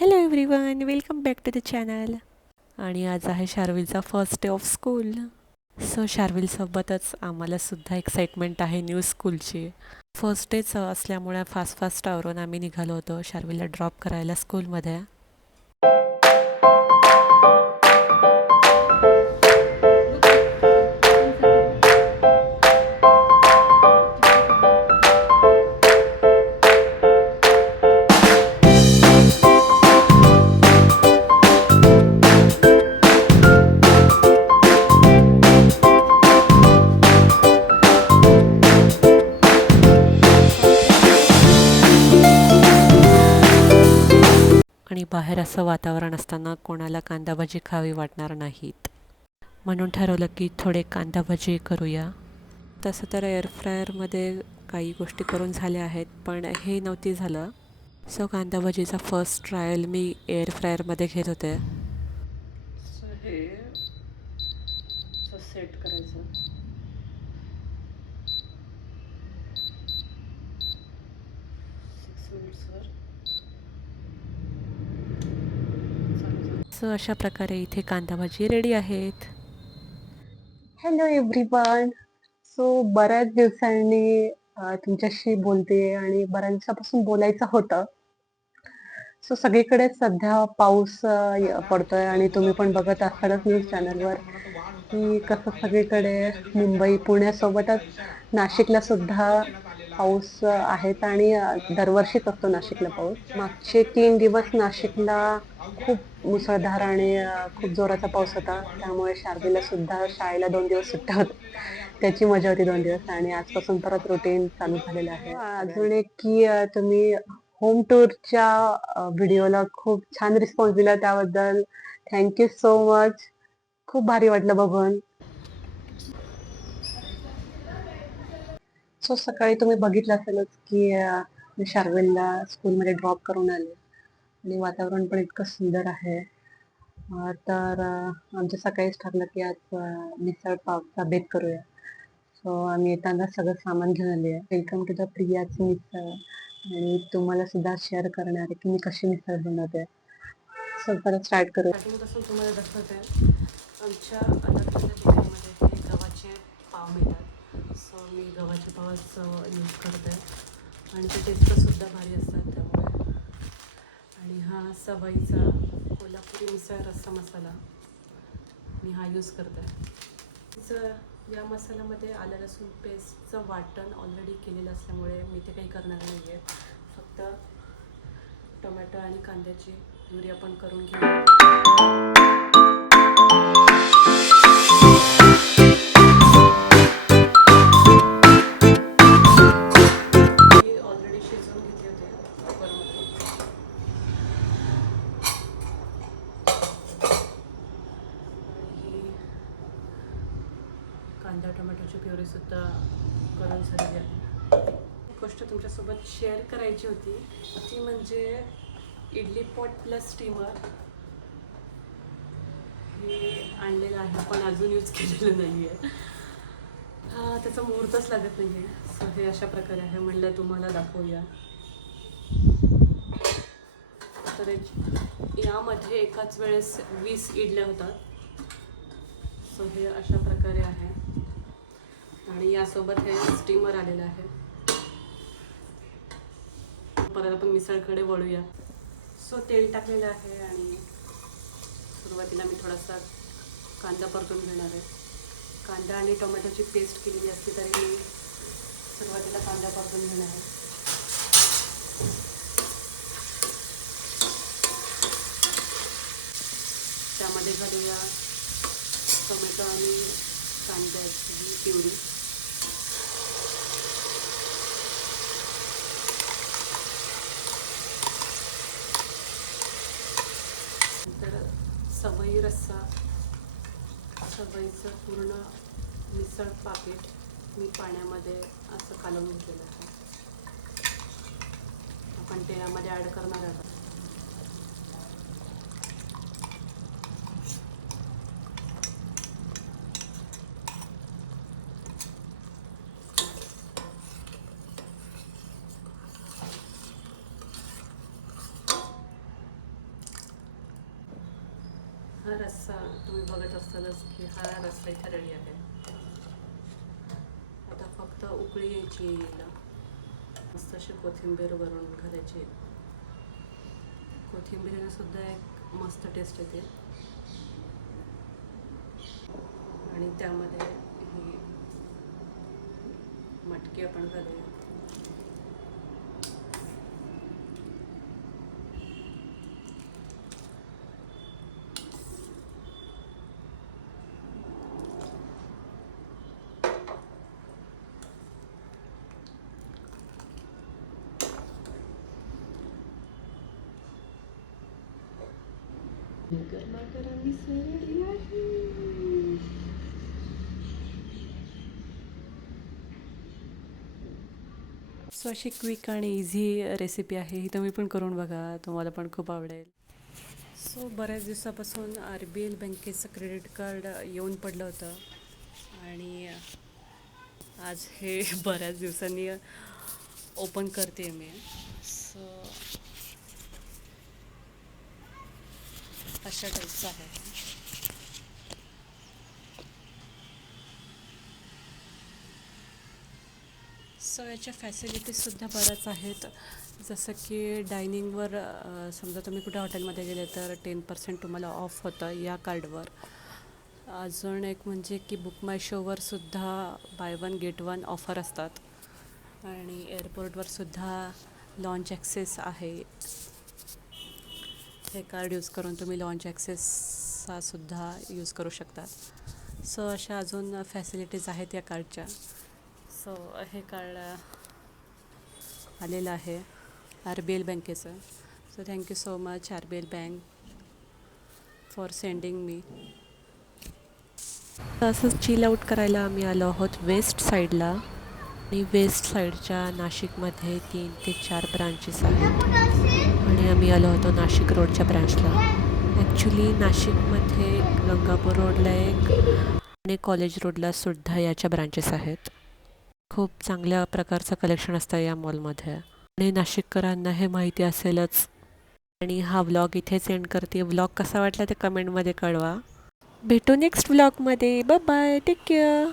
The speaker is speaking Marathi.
Hello everyone, welcome back to the channel. आणि आज आहे शार्विलचा first day of school. So शार्विलसोबतच आम्हालासुद्धा एक्साइटमेंट आहे न्यू स्कूलची. फर्स्ट डेच असल्यामुळे फास्ट आवरून आम्ही निघालो होतो शार्विलला ड्रॉप करायला स्कूलमध्ये. आणि बाहेर असं वातावरण असताना कोणाला कांदाभजी खावी वाटणार नाहीत, म्हणून ठरवलं की थोडे कांदाभजी करूया. तसं तर एअरफ्रायरमध्ये काही गोष्टी करून झाल्या आहेत, पण हे नव्हती झालं. सो कांदाभजीचा फर्स्ट ट्रायल मी एअरफ्रायरमध्ये घेत होते. सो हे सेट करायचं. सो अशा प्रकारे इथे कांदाभजी रेडी आहेत. Hello everyone. सो बऱ्याच दिवसांनी तुमच्याशी बोलते आणि बऱ्याच दिवसापासून बोलायचं होतं. सो सगळीकडे सध्या पाऊस पडतोय आणि तुम्ही पण बघत असालच न्यूज चॅनलवर की कसं सगळीकडे मुंबई पुण्यासोबतच नाशिकला सुद्धा पाऊस आहेत आणि दरवर्षीच असतो नाशिकला पाऊस. मागचे 3 दिवस नाशिकला खूप मुसळधार आणि खूप जोराचा पाऊस होता. त्यामुळे शार्दूलला सुद्धा शाळेला 2 दिवस सुट्ट्या होत्या. त्याची मजा होती 2 दिवस आणि आजपासून परत रुटीन चालू झालेलं आहे. अजून एक की तुम्ही होम टूरच्या व्हिडिओला खूप छान रिस्पॉन्स दिला, त्याबद्दल थँक्यू सो मच. खूप भारी वाटलं बघून. सो सकाळी तुम्ही बघितलं असेलच की मी शार्विलला स्कूलमध्ये ड्रॉप करून आले आणि वातावरण पण इतकं सुंदर आहे. तर आमचं सकाळीच ठरलं की आज मिसळ पावचा बेत करूया. सो आम्ही येताना सगळं सामान घेऊन आले आहे. वेलकम टू द प्रियाच मिसळ. आणि तुम्हाला सुद्धा शेअर करणार आहे की मी कशी मिसळ बनवते. सो परत स्टार्ट करू. स्टार्टिंगपासून तुम्हाला दाखवते, आमच्या अनाथाच्या ठिकाणामध्ये हे गव्हाचे पाव मिळतात. सो मी गव्हाचे पावच यूज करते आणि ते टेस्टसुद्धा भारी असतात त्यामुळे. आणि हा सवयीचा कोल्हापुरी मिसळ रस्सा मसाला मी हा यूज करते. या मसाल्यामध्ये आलं लसूण पेस्टचं वाटण ऑलरेडी केलेलं असल्यामुळे मी ते काही करणार नाही आहे. फक्त टोमॅटो आणि कांद्याची प्युरी आपण करून घेऊ. ऑलरेडी शिजवून घेतले होते कुकरमध्ये. ही कांदा टोमॅटोची प्युरीसुद्धा करून झालेली आहे. एक गोष्ट तुमच्यासोबत शेअर करायची होती, ती म्हणजे इडली पॉट प्लस स्टीमर हे आणलेलं आहे, पण अजून यूज केलेलं नाही आहे. त्याचा मुहूर्तच लागत नाही आहे. सो हे अशा प्रकारे आहे, म्हणलं तुम्हाला दाखवूया. तर यामध्ये एकाच वेळेस 20 इडल्या होतात. सो हे अशा प्रकारे आहे आणि यासोबत हे स्टीमर आलेलं आहे. परत आपण मिसळकडे वळूया. सो तेल टाकलेलं आहे आणि सुरुवातीला मी थोडासा कांदा परतून घेणार आहे. कांदा आणि टोमॅटोची पेस्ट केलेली असते तरी मी सुरुवातीला कांदा परतून घेणार आहे. त्यामध्ये घालूया टोमॅटो आणि कांद्याची प्युरी. नंतर सवयी रस्सा, सवयीचं पूर्ण मिसळ पाकीट मी पाण्यामध्ये असं कालवून घेतलेलं आहे. आपण ते यामध्ये ॲड करणार आहोत. हा रस्सा तुम्ही बघत असतालच की हा रस्सा इथे रेडी आहे. आता फक्त उकळी यायची येईल. मस्त अशी कोथिंबीर वरून घालायची. कोथिंबीरीने सुद्धा एक मस्त टेस्ट येते. आणि त्यामध्ये ही मटकी आपण घालूया. गरमागरम मिसळ रेडी आहे. सो अशी क्विक आणि इझी रेसिपी आहे. ही तुम्ही पण करून बघा, तुम्हाला पण खूप आवडेल. सो बऱ्याच दिवसापासून RBL बँकेचं क्रेडिट कार्ड येऊन पडलं होतं आणि आज हे बऱ्याच दिवसांनी ओपन करते मी. सो अशा टाईपचं आहे. सो याच्या फॅसिलिटीजसुद्धा बऱ्याच आहेत. जसं की डायनिंगवर समजा तुम्ही कुठे हॉटेलमध्ये गेले तर 10% तुम्हाला ऑफ होतं या कार्डवर. अजून एक म्हणजे की बुक माय शोवर सुद्धा by one get one offer असतात. आणि एअरपोर्टवर सुद्धा लॉन्च ॲक्सेस आहे. हे कार्ड यूज करून तुम्ही लॉन्च ॲक्सेसचा सुद्धा यूज करू शकता. सो अशा अजून फॅसिलिटीज आहेत या कार्डच्या. सो हे कार्ड आलेलं आहे RBL बँकेचं. So thank you so much RBL bank for sending me. असंच चिल आऊट करायला आम्ही आलो आहोत वेस्ट साईडला. आणि वेस्ट साईडच्या नाशिकमध्ये 3 ते 4 ब्रांचेस आहेत. आणि आम्ही आलो होतो नाशिक रोडच्या ब्रांचला. ॲक्च्युली नाशिकमध्ये गंगापूर रोडला एक आणि कॉलेज रोडला सुद्धा याच्या ब्रांचेस आहेत. खूप चांगल्या प्रकारचं कलेक्शन असतं या मॉलमध्ये आणि नाशिककरांना हे माहिती असेलच. आणि हा व्लॉग इथेच एंड करते. व्लॉग कसा वाटला ते कमेंटमध्ये कळवा. भेटू नेक्स्ट व्लॉगमध्ये. Bye bye. Take care.